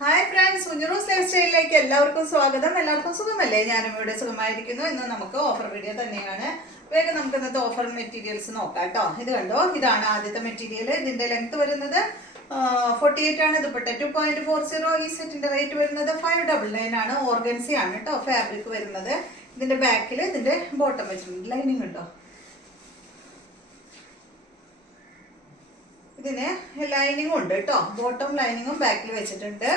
Hi friends, കുഞ്ഞുറൂസ് life സ്റ്റൈലിലേക്ക് എല്ലാവർക്കും സ്വാഗതം. എല്ലാവർക്കും സുഖമല്ലേ? ഞാനും ഇവിടെ സുഖമായിരിക്കുന്നു. ഇന്ന് നമുക്ക് ഓഫർ വീഡിയോ തന്നെയാണ്. വേഗം നമുക്ക് ഇന്നത്തെ ഓഫർ മെറ്റീരിയൽസ് നോക്കാം കേട്ടോ. ഇത് കണ്ടോ, ഇതാണ് ആദ്യത്തെ മെറ്റീരിയൽ. ഇതിന്റെ ലെങ്ത് വരുന്നത് 48 ആണ്. ദുപ്പട്ട 2.40. ഈ സെറ്റിന്റെ റേറ്റ് വരുന്നത് 599 ആണ്. ഓർഗൻസി ആണ് കേട്ടോ ഫാബ്രിക് വരുന്നത്. ഇതിന്റെ ബാക്കിൽ ഇതിന്റെ ബോട്ടം വെച്ചിട്ടുണ്ട്, ലൈനിങ് ഉണ്ടോ. ഇതിന് ലൈനിങ്ങും ഉണ്ട് കേട്ടോ. ബോട്ടം ലൈനിങ്ങും ബാക്കിൽ വെച്ചിട്ടുണ്ട്.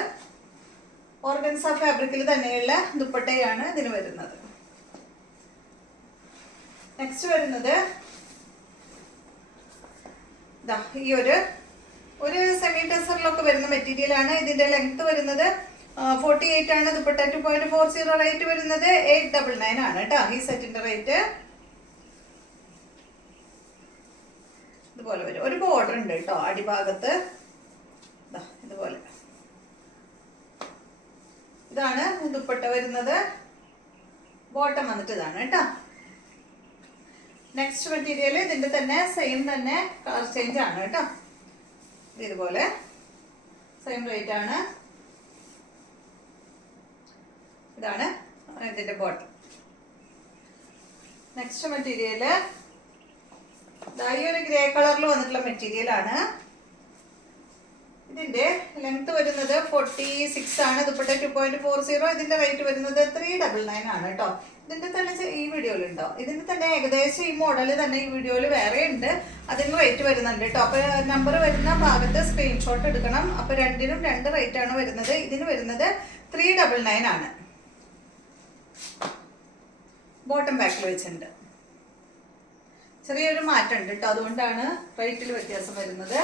ഓർഗൻസ ഫാബ്രിക്കിൽ തന്നെയുള്ള ദുപ്പട്ടയാണ് ഇതിന് വരുന്നത്. നെക്സ്റ്റ് വരുന്നത് ഈ ഒരു സെമി ടെസറിലൊക്കെ വരുന്ന മെറ്റീരിയൽ ആണ്. ഇതിന്റെ ലെങ്ത് വരുന്നത് 48 ആണ്. ദുപ്പട്ട 2.40. റേറ്റ് വരുന്നത് 899 ആണ് കേട്ടോ ഈ സെറ്റിന്റെ റേറ്റ്. ഇതുപോലെ വരും. ഒരു ബോർഡർ ഉണ്ട് കേട്ടോ അടിഭാഗത്ത്. ഇതുപോലെ ഇതാണ് ദുപ്പട്ട വരുന്നത്. ബോട്ടം വന്നിട്ട് ഇതാണ് കേട്ടോ. നെക്സ്റ്റ് മെറ്റീരിയൽ ഇതിന്റെ തന്നെ സെയിം തന്നെ കളർ ചേഞ്ച് ആണ് കേട്ടോ. ഇതുപോലെ സെയിം റേറ്റ് ആണ്. ഇതാണ് ഇതിന്റെ ബോട്ടം. നെക്സ്റ്റ് മെറ്റീരിയൽ ഈ ഒരു ഗ്രേ കളറിൽ വന്നിട്ടുള്ള മെറ്റീരിയൽ ആണ്. ഇതിന്റെ ലെങ്ത് വരുന്നത് 46 ആണ്. ദുപ്പട്ട 2.40. ഇതിന്റെ റേറ്റ് വരുന്നത് 399 ആണ് കേട്ടോ. ഇതിന്റെ തന്നെ ഈ വീഡിയോയിൽ ഉണ്ടോ, ഇതിന്റെ തന്നെ ഏകദേശം ഈ മോഡൽ തന്നെ ഈ വീഡിയോയിൽ വേറെ ഉണ്ട്. അതിന് റേറ്റ് വരുന്നുണ്ട് കേട്ടോ. അപ്പൊ നമ്പർ വരുന്ന ഭാഗത്ത് സ്ക്രീൻഷോട്ട് എടുക്കണം. അപ്പൊ രണ്ടിനും രണ്ട് റേറ്റ് ആണ് വരുന്നത്. ഇതിന് വരുന്നത് 399 ആണ്. ബോട്ടം ബാക്കിൽ വെച്ചിട്ടുണ്ട്. ചെറിയൊരു മാറ്റം ഉണ്ട് കേട്ടോ, അതുകൊണ്ടാണ് റേറ്റിൽ വ്യത്യാസം വരുന്നത്.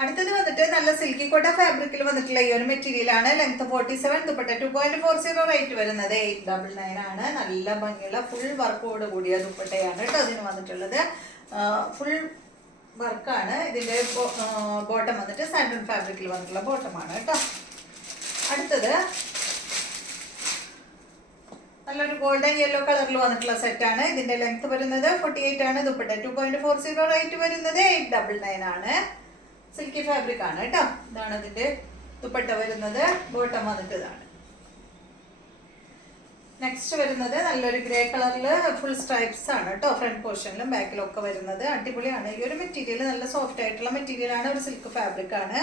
അടുത്തത് വന്നിട്ട് നല്ല സിൽക്കി കോട്ട ഫാബ്രിക്കിൽ വന്നിട്ടുള്ള ഈ ഒരു മെറ്റീരിയൽ ആണ്. ലെങ്ത് 47. ദുപ്പട്ട 2.40. റേറ്റ് വരുന്നത് 899 ആണ്. നല്ല ഭംഗിയുള്ള ഫുൾ വർക്കോട് കൂടിയ ദുപ്പട്ടയാണ് കേട്ടോ അതിന് വന്നിട്ടുള്ളത്. ഫുൾ വർക്കാണ്. ഇതിന്റെ ബോട്ടം വന്നിട്ട് സാൻഡൺ ഫാബ്രിക്കിൽ വന്നിട്ടുള്ള ബോട്ടമാണ് കേട്ടോ. അടുത്തത് നല്ലൊരു ഗോൾഡൻ യെല്ലോ കളറിൽ വന്നിട്ടുള്ള സെറ്റാണ്. ഇതിന്റെ ലെങ്ത് വരുന്നത് 48 ആണ്. ദുപ്പട്ട 2.40. റേറ്റ് വരുന്നത് 899 ആണ്. സിൽക്കി ഫാബ്രിക് ആണ് കേട്ടോ. ഇതാണ് ഇതിന്റെ ദുപ്പട്ട വരുന്നത്. ബോട്ടം വന്നിട്ട് ഇതാണ്. നെക്സ്റ്റ് വരുന്നത് നല്ലൊരു ഗ്രേ കളറിൽ ഫുൾ സ്ട്രൈപ്സ് ആണ് കേട്ടോ. ഫ്രണ്ട് പോർഷനിലും ബാക്കിലും ഒക്കെ വരുന്നത് അടിപൊളിയാണ്. ഈ ഒരു മെറ്റീരിയൽ നല്ല സോഫ്റ്റ് ആയിട്ടുള്ള മെറ്റീരിയൽ ആണ്. ഒരു സിൽക്ക് ഫാബ്രിക് ആണ്.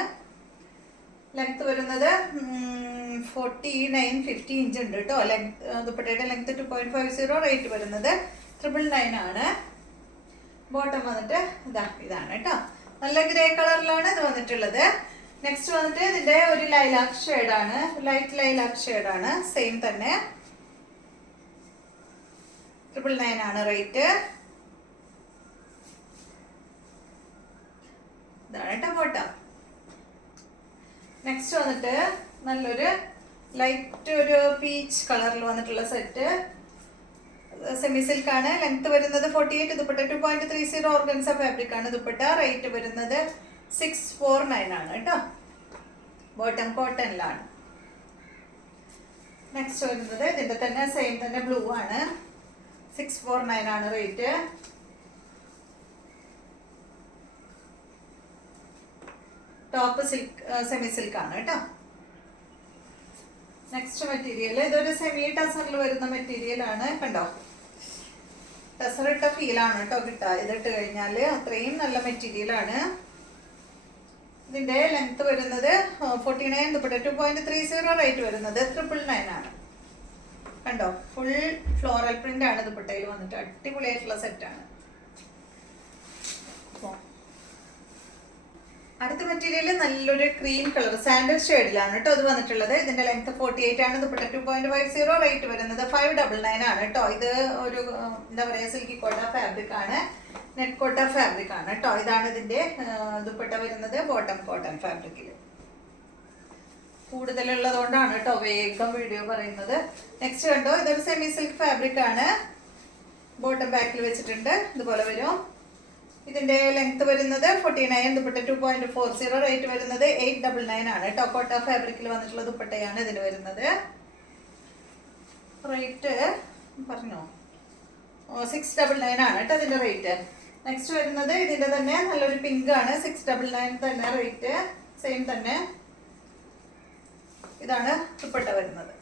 ലെങ്ത് വരുന്നത് 49-50 ഇഞ്ച് ഉണ്ട് കേട്ടോ. ദുപ്പട്ടയുടെ ലെങ്ത് 2.50. റേറ്റ് വരുന്നത് 999 ആണ്. ബോട്ടം വന്നിട്ട് ഇതാണ് കേട്ടോ. നല്ല ഗ്രേ കളറിലാണ് ഇത് വന്നിട്ടുള്ളത്. നെക്സ്റ്റ് വന്നിട്ട് ഇതിന്റെ ഒരു ലൈലാക്ക് ഷെയ്ഡാണ്, ലൈറ്റ് ലൈലാക്ക് ഷെയ്ഡാണ്. സെയിം തന്നെ 999 ആണ് റേറ്റ്. ഇതാണ് കേട്ടോ ബോട്ടം. നെക്സ്റ്റ് വന്നിട്ട് നല്ലൊരു ലൈറ്റ് ഒരു പീച്ച് കളറിൽ വന്നിട്ടുള്ള സെറ്റ്. സെമി സിൽക്ക് ആണ്. ലെങ്ത് വരുന്നത് 48. ദുപ്പട്ട 2.30. ഓർഗൻസ ഫാബ്രിക് ആണ് ദുപ്പട്ട. റേറ്റ് വരുന്നത് 649 ആണ് കേട്ടോ. ബോട്ടം കോട്ടണിലാണ്. നെക്സ്റ്റ് വരുന്നത് ഇതിന്റെ തന്നെ സെയിം തന്നെ ബ്ലൂ ആണ്. 649 ആണ് rate. Top silk semi silk ആണ് കേട്ടോ. നെക്സ്റ്റ് മെറ്റീരിയൽ ഇതൊരു സെമി ടസറിൽ വരുന്ന മെറ്റീരിയൽ ആണ്. കണ്ടോ, ടസർ ഇട്ട ഫീലാണ് കേട്ടോ കിട്ടുക ഇതിട്ട് കഴിഞ്ഞാൽ. അത്രയും നല്ല മെറ്റീരിയൽ ആണ്. ഇതിന്റെ ലെങ്ത് വരുന്നത് 49. ദുപ്പട്ട 2.30. റേറ്റ് വരുന്നത് 999 ആണ്. കണ്ടോ, ഫുൾ ഫ്ലോറൽ പ്രിന്റ് ആണ് ദുപ്പട്ടയിൽ വന്നിട്ട്. അടിപൊളിയായിട്ടുള്ള സെറ്റാണ്. അടുത്ത മെറ്റീരിയൽ നല്ലൊരു ക്രീം കളർ സാൻഡൽ ഷെയ്ഡിലാണ് കേട്ടോ ഇത് വന്നിട്ടുള്ളത്. ഇതിന്റെ ലെങ്ത് 48 ആണ്. ദുപ്പട്ട 2.50. റേറ്റ് വരുന്നത് 599 ആണ് കേട്ടോ. ഇത് ഒരു എന്താ പറയാ സിൽക്കി കോട്ട ഫാബ്രിക് ആണ്. നെറ്റ് കോട്ട ഫാബ്രിക് ആണ് കേട്ടോ. ഇതാണ് ഇതിന്റെ ദുപ്പട്ട വരുന്നത്. ബോട്ടം കോട്ടൺ ഫാബ്രിക്കിൽ കൂടുതലുള്ളത് കൊണ്ടാണ് കേട്ടോ വേഗം വീഡിയോ പറയുന്നത്. നെക്സ്റ്റ് കണ്ടോ, ഇതൊരു സെമി സിൽക്ക് ഫാബ്രിക് ആണ്. ബോട്ടം ബാക്കിൽ വെച്ചിട്ടുണ്ട്. ഇതുപോലെ വരും. ഇതിന്റെ ലെങ്ത് വരുന്നത് 49. ദുപ്പട്ട 2.40. റേറ്റ് വരുന്നത് 899 ആണ് കേട്ടോ. കോട്ട ഫാബ്രിക്കിൽ വന്നിട്ടുള്ള ദുപ്പട്ടയാണ് ഇതിന് വരുന്നത്. റേറ്റ് പറഞ്ഞോ 699 ആണ് കേട്ടോ ഇതിന്റെ റേറ്റ്. നെക്സ്റ്റ് വരുന്നത് ഇതിന്റെ തന്നെ നല്ലൊരു പിങ്ക് ആണ്. 699 തന്നെ റേറ്റ്. സെയിം തന്നെ ഇതാണ് ദുപ്പട്ട വരുന്നത്.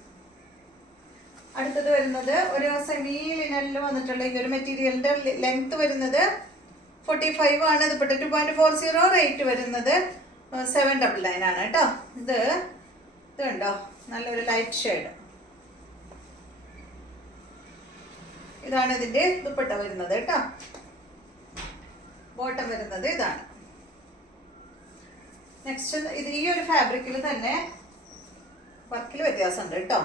അടുത്തത് വരുന്നത് ഒരു സെമി ലിനനിൽ വന്നിട്ടുള്ള ഈ ഒരു മെറ്റീരിയലിന്റെ ലെങ്ത് വരുന്നത് 45 ആണ്. ദുപ്പട്ട 2.40, റേറ്റ് വരുന്നത് 799 ആണ് കേട്ടോ. ഇത് കണ്ടോ, നല്ലൊരു ലൈറ്റ് ഷെയ്ഡ്. ഇതാണ് ഇതിന്റെ ദുപ്പട്ട വരുന്നത് കേട്ടോ. ബോട്ടം വരുന്നത് ഇതാണ്. നെക്സ്റ്റ് ഇത് ഈ ഒരു ഫാബ്രിക്കിൽ തന്നെ വർക്കിൽ വ്യത്യാസമുണ്ട് കേട്ടോ.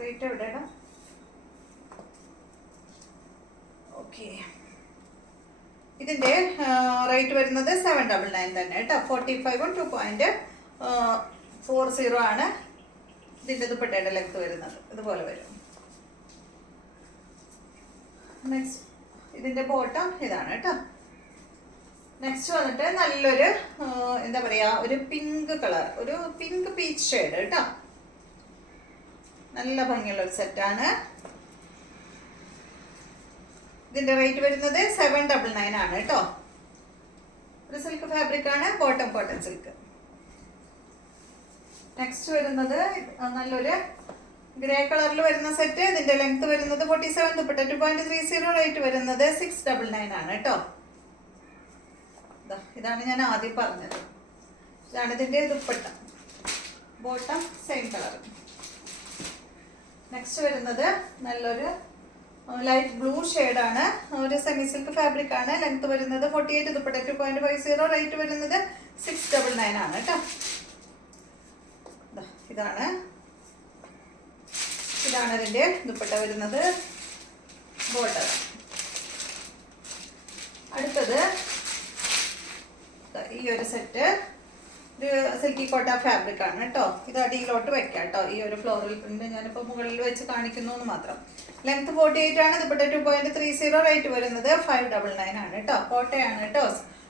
റേറ്റ് എവിടെയാണ്? ഓക്കെ, ഇതിന്റെ റേറ്റ് വരുന്നത് 799 തന്നെ കേട്ടോ. 45 2.40 ആണ് ഇതിന്റെ ദുപ്പട്ടയുടെ ലെങ്ത് വരുന്നത്. ഇതുപോലെ വരും. നെക്സ്റ്റ് ഇതിന്റെ ബോട്ടം ഇതാണ് കേട്ടോ. നെക്സ്റ്റ് വന്നിട്ട് നല്ലൊരു എന്താ പറയാ, ഒരു പിങ്ക് കളർ, ഒരു പിങ്ക് പീച്ച് ഷെയ്ഡ് കേട്ടോ. നല്ല ഭംഗിയുള്ള ഒരു സെറ്റാണ്. ഇതിന്റെ റേറ്റ് വരുന്നത് 799 ആണ് കേട്ടോ. ഒരു സിൽക്ക് ഫാബ്രിക് ആണ്, ബോട്ടം കോട്ടൺ സിൽക്ക്. നെക്സ്റ്റ് വരുന്നത് നല്ലൊരു ഗ്രേ കളറിൽ വരുന്ന സെറ്റ്. ഇതിന്റെ ലെങ്ത് വരുന്നത് 47, ദുപ്പട്ട 2.30, റേറ്റ് വരുന്നത് 699 ആണ് കേട്ടോ. ഇതാണ് ഞാൻ ആദ്യം പറഞ്ഞത്. ഇതാണ് ഇതിന്റെ dupatta. Bottom same colour. Next വരുന്നത് നല്ലൊരു ലൈറ്റ് ബ്ലൂ ആണ്. ഒരു സെമി സിൽക്ക് ഫാബ്രിക് ആണ്. ലെങ്ത് വരുന്നത് 48, ദുപ്പട്ട 2.50, റേറ്റ് വരുന്നത് 699 ആണ് കേട്ടോ. ഇതാണ് ഇതിന്റെ ദുപ്പട്ട വരുന്നത്, ബോട്ടം. അടുത്തത് ഈ ഒരു സെറ്റ് ഒരു സിൽക്കി കോട്ട ഫാബ്രിക് ആണ് കേട്ടോ. ഇത് അടിയിലോട്ട് വെക്കാം കേട്ടോ. ഈ ഒരു ഫ്ലോറൽ പ്രിന്റ് ഞാനിപ്പോൾ മുകളിൽ വെച്ച് കാണിക്കുന്നു എന്ന് മാത്രം. ലെങ്ത് 48 ആണ്, ദുപ്പട്ട 2.30, റേറ്റ് വരുന്നത് 599 ആണ് കേട്ടോ. കോട്ടയാണ് കേട്ടോ,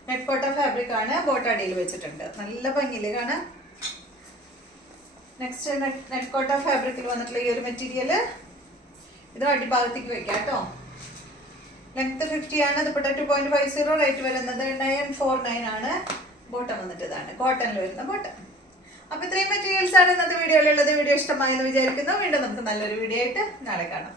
നെറ്റ് കോട്ട ഫാബ്രിക് ആണ്. ബോട്ട അടിയിൽ വെച്ചിട്ടുണ്ട്. നല്ല ഭംഗിയിൽ കാണാം. നെക്സ്റ്റ് നെറ്റ് കോട്ട ഫാബ്രിക്കിൽ വന്നിട്ടുള്ള ഈ ഒരു മെറ്റീരിയൽ ഇത് അടിഭാഗത്തേക്ക് വെക്കാം കേട്ടോ. ലെങ്ത് 50 ആണ്, ദുപ്പട്ട 2.50, റേറ്റ് വരുന്നത് 949 ആണ്. ബോട്ടം വന്നിട്ട് ഇതാണ് കോട്ടണിൽ വരുന്ന ബോട്ടം. അപ്പൊ ഇത്രയും മെറ്റീരിയൽസ് ആണ് ഇന്നത്തെ വീഡിയോയിലുള്ളത്. വീഡിയോ ഇഷ്ടമായെന്ന് വിചാരിക്കുന്നു. വീണ്ടും നമുക്ക് നല്ലൊരു വീഡിയോ ആയിട്ട് നാളെ കാണാം.